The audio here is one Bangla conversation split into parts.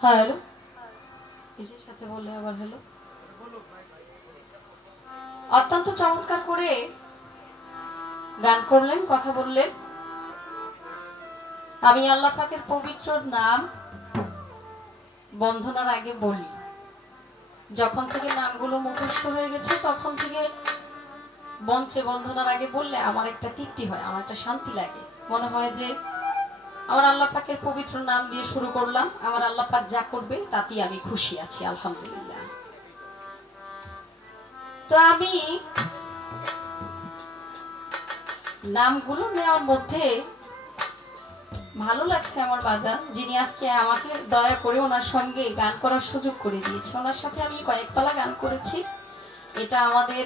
হ্যাঁ হ্যালো। নিজের সাথে বললে আবার হ্যালো। অত্যন্ত চমৎকার করে গান করলেন, কথা বললেন। আমি আল্লাহ পাকের পবিত্র নাম বন্ধনার আগে বলি। যখন থেকে নামগুলো মুখস্থ হয়ে গেছে, তখন থেকে মঞ্চে বন্ধনার আগে বললে আমার একটা তৃপ্তি হয়, আমার একটা শান্তি লাগে। মনে হয় যে আমার আল্লাহ পাকের পবিত্র নাম দিয়ে শুরু করলাম। আমার আল্লাহ পাক যা করবে তাতেই আমি খুশি আছি, আলহামদুলিল্লাহ। তো আমি নামগুলো নেওয়ার মধ্যে ভালো লাগছে আমার বাজার যিনি আজকে আমাকে দয়া করে ওনার সঙ্গে গান করার সুযোগ করে দিয়েছে। ওনার সাথে আমি কয়েকতলা গান করেছি। এটা আমাদের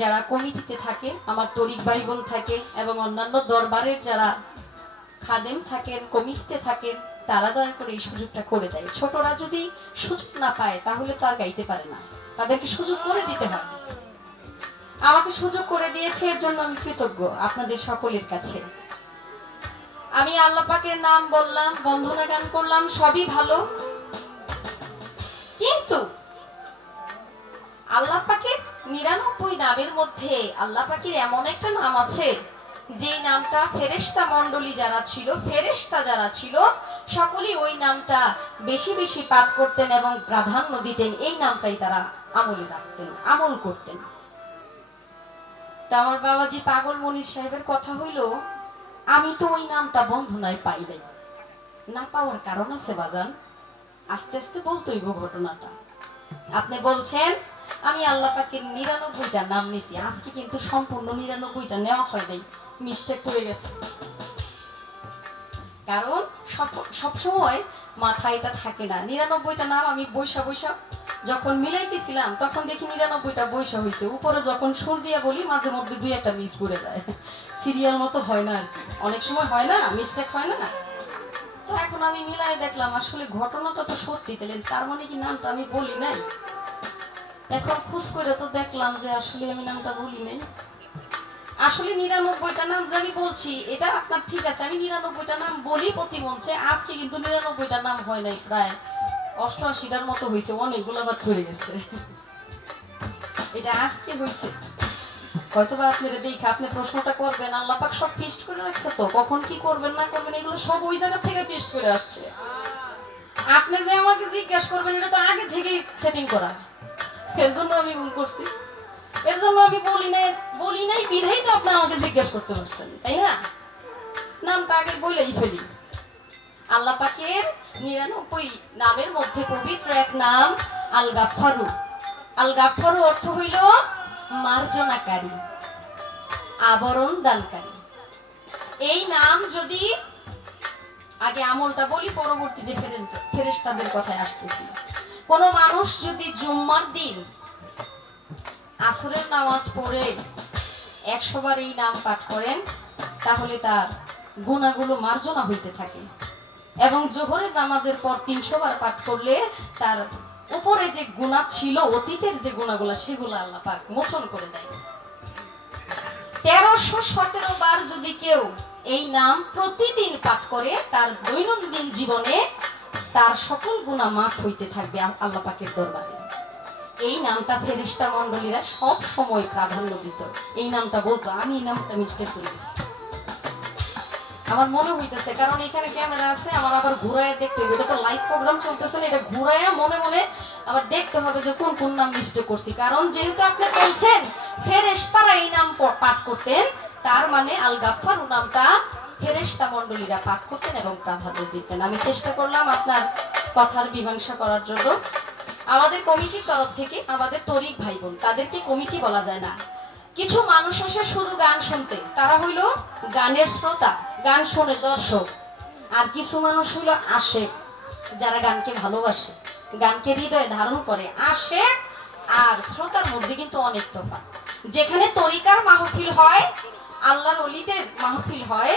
যারা কমিটিতে থাকে, আমার তরিক ভাই বোন থাকে, এবং অন্যান্য দরবারের যারা খাদেম থাকেন, কমিটিতে থাকেন, তারা দয়া করে এই সুযোগটা করে দেয়। ছোটরা যদি সুযোগ না পায়, তাহলে তো আর গাইতে পারে না। তাদেরকে সুযোগ করে দিতে হয় আমাকে সুযোগ করে দিয়েছে, এর জন্য আমি কৃতজ্ঞ আপনাদের সকলের কাছে। আমি আল্লাহ পাকের নাম বললাম বন্ধনা গান করলাম, সবই ভালো। কিন্তু আল্লাহ পাকের নিরানব্বই নামের মধ্যে আল্লাহ পাকের এমন একটা নাম আছে যে নামটা ফেরেশতা মণ্ডলী যারা ছিল, ফেরেশতা যারা ছিল, সকলেই ওই নামটা বেশি বেশি পাঠ করতেন এবং প্রাধান্য দিতেন। এই নামটাই তারা আমলে রাখতেন, আমল করতেন। তা আমার বাবাজি পাগল মনির সাহেবের কথা হইল, আমি তো ওই নামটা বন্ধনায় পাই নাই। না পাওয়ার কারণ আছে, বাজান। আস্তে আস্তে বলতইব ঘটনাটা। আপনি বলছেন আমি আল্লাহ পাকের নিরানব্বইটা নাম নিছি। আজকে কিন্তু সম্পূর্ণ নিরানব্বইটা নেওয়া হয় নাই। মিস্টেক করে গেছে। কারণ সব সবসময় মাথায় এটা থাকে না। নিরানব্বইটা নাম আমি বৈশা বৈশা যখন মিলাইতেছিলাম, তখন দেখি নিরানব্বইটা বৈশা হয়েছে উপরে যখন সুর দিয়ে বলি, মাঝে মধ্যে দুই একটা মিস করে যায়। সিরিয়াল মতো হয় না আর কি। অনেক সময় হয় না মিস্টেক হয় না? তো এখন আমি মিলাই দেখলাম, আসলে ঘটনাটা তো সত্যি, তাহলে তার মানে কি নামটা আমি বলি নাই? এখন খোঁজ করে তো দেখলাম যে আসলে আমি নামটা বলি নাই। আসলে নিরানব্বইটা নাম যে আমি বলছি, এটা আপনার ঠিক আছে। আমি নিরানব্বইটা নাম বলি প্রতি মঞ্চে আজকে কিন্তু নিরানব্বইটা নাম হয় নাই প্রায়। অষ্টআশিটার মতো হয়েছে অনেকগুলো আবার ধরে গেছে। এটা আজকে হয়েছে হয়তো বা আপনারা দেখে আপনি প্রশ্নটা করবেন, আল্লাহ পাক সব ফিস্ট করে রাখছে তো। কখন কি করবেন, না করবেন, এগুলো সব ওই জায়গা থেকে ফিস্ট করে আসছে। আপনি যে আমাকে জিজ্ঞাসা করবেন, এটা তো আগে থেকেই সেটিং করা। এর জন্য আমি ভুল করছি। এর জন্য আমি বলি নাই বলি নাই আমাকে জিজ্ঞেস করতে তাই না? নামটা আগে নিরানব্বই নামের মধ্যে নাম মার্জনাকারী, আবরণ দানকারী। এই নাম যদি আগে আমলটা বলি, পরবর্তীতে ফেরেশতাদের কথায় আসতেছি। কোন মানুষ যদি জুম্মার দিন আসরের নামাজ পড়ে একশোবার এই নাম পাঠ করেন, তাহলে তার গুণাগুলো মার্জনা হইতে থাকে। এবং জোহরের নামাজের পর তিনশো বার পাঠ করলে তার উপরে যে গুণা ছিল, অতীতের যে গুণাগুলো সেগুলো আল্লাহ পাক মোচন করে দেয়। তেরোশো সতেরো বার যদি কেউ এই নাম প্রতিদিন পাঠ করে, তার দৈনন্দিন জীবনে তার সকল গুণা মাফ হইতে থাকবে আল- আল্লাহ পাকের দরবারে। এই নামটা ফেরিস্তা মন্ডলীরা সব সময় প্রাধান্য দিত। এই নামটা বলতো, আমি এই নামটা মিস্টেক করে গেছি আমার মনে হইতেছে, কারণ এখানে ক্যামেরা আছে, আমার আবার ঘুরায় দেখতে হবে। এটা তো লাইভ প্রোগ্রাম চলতেছে না, এটা ঘুরায় মনে মনে আবার দেখতে হবে যে কোন কোন নাম মিস্টেক করছি। কারণ যেহেতু আপনি বলছেন, ফেরেশতারা এই নাম পাঠ করতেন, তার মানে আল গাফফারু নামটা ফেরেশতা মণ্ডলীরা পাঠ করতেন এবং প্রাধান্য দিতেন। আমি চেষ্টা করলাম আপনার কথার মীমাংসা করার জন্য। আমাদের কমিটির তরফ থেকে আমাদের তরিক ভাই বোন তাদেরকে কমিটি বলা যায় না। কিছু মানুষ আসে শুধু গান শুনতে। তারা হইল গানের শ্রোতা, গান শোনে দর্শক। আর কিছু মানুষ হইল আসে, যারা গানকে ভালোবাসে, গানকে হৃদয়ে ধারণ করে। আসে আর শ্রোতার মধ্যে কিন্তু অনেক তফাৎ। যেখানে তরিকার মাহফিল হয়, আল্লাহর অলিদের মাহফিল হয়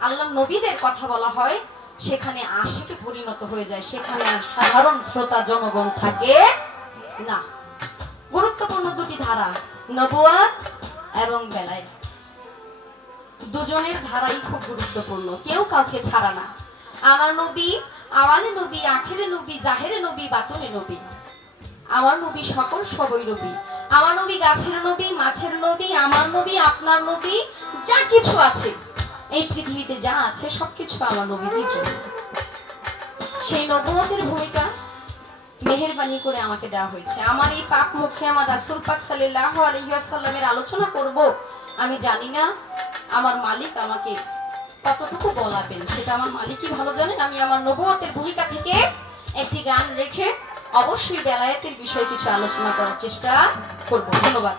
আল্লাহ নবীদের কথা বলা হয়, সেখানে আশিকে পরিণত হয়ে যায়। সেখানে সাধারণ শ্রোতা, জনগণ থাকে না। গুরুত্বপূর্ণ দুটি ধারা নবুয়া এবং বেলায় দুজনের ধারাই খুব গুরুত্বপূর্ণ। কেউ কাউকে ছাড়া না। আমার নবী আওয়ালে নবী, আখেরে নবী, জাহেরে নবী, বাতনে নবী। আমার নবী সকল সবই নবী। আমার নবী গাছের নবী, মাছের নবী, আমার নবী, আপনার নবী, যা কিছু আছে। এই পৃথিবীতে যা আছে সবকিছু আমার নবীদের জন্য। সেই নবুয়তের ভূমিকা মেহরবানি করে আমাকে দেওয়া হয়েছে। আমার এই পাপ মুখে আমার রাসুল পাক সাল্লাহ আলহিহাসাল্লামের আলোচনা করব, আমি জানি না আমার মালিক আমাকে কতটুকু বলাবেন। সেটা আমার মালিকই ভালো জানেন। আমি আমার নবুয়তের ভূমিকা থেকে একটি গান রেখে অবশ্যই বেলায়েতের বিষয়ে কিছু আলোচনা করার চেষ্টা করব। ধন্যবাদ।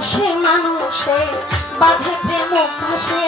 মানুষে মানুষে বাধে প্রেম ভাসে।